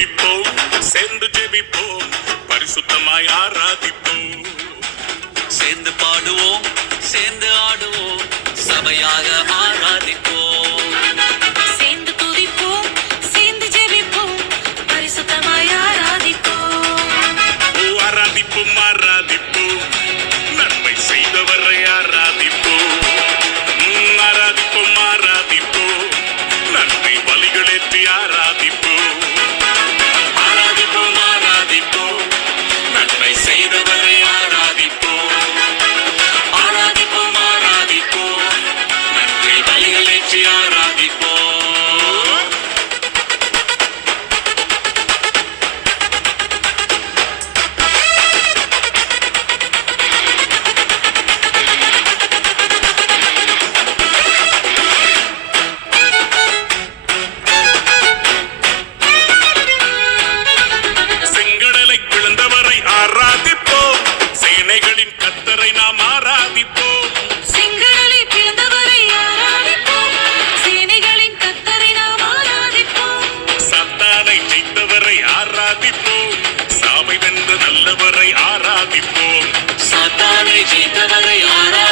துதிப்போம், சேர்ந்து ஜெபிப்போம், பரிசுத்தமாய் ஆராதிப்போம். சேர்ந்து பாடுவோம், சேர்ந்து ஆடுவோம், சபையாக ஆராதிப்போம். சேர்ந்து துதிப்போம், சேர்ந்து ஜெபிப்போம், பரிசுத்தமாய் ஆராதிப்போம். ஆராதிப்போம், ஆராதிப்போம், நன்மை செய்தவரை ஆராதிப்போம். ஆராதிப்போம், ஆராதிப்போம், நன்மை பலிகளேற்றி ஆராதிப்போம். ஆராதிப்போம், ஆராதிப்போம், நன்மை செய்தவரை ஆராதிப்போம். ஆராதிப்போம், ஆராதிப்போம், நன்மை பலிகளேற்றி ஆராதிப்போம். செங்கடலை பிளந்தவரை ஆராதிப்போம், சேனைகளின் கர்த்தரை நாம் ஆராதிப்போம். செங்கடலை பிளந்தவரை ஆராதிப்போம், சேனைகளின் கர்த்தரை நாம் ஆராதிப்போம். சாத்தானை ஜெயித்தவரை ஆராதிப்போம், சாவை வென்ற நல்லவரை ஆராதிப்போம். சாத்தானை ஜெயித்தவரை ஆராதிப்போம்.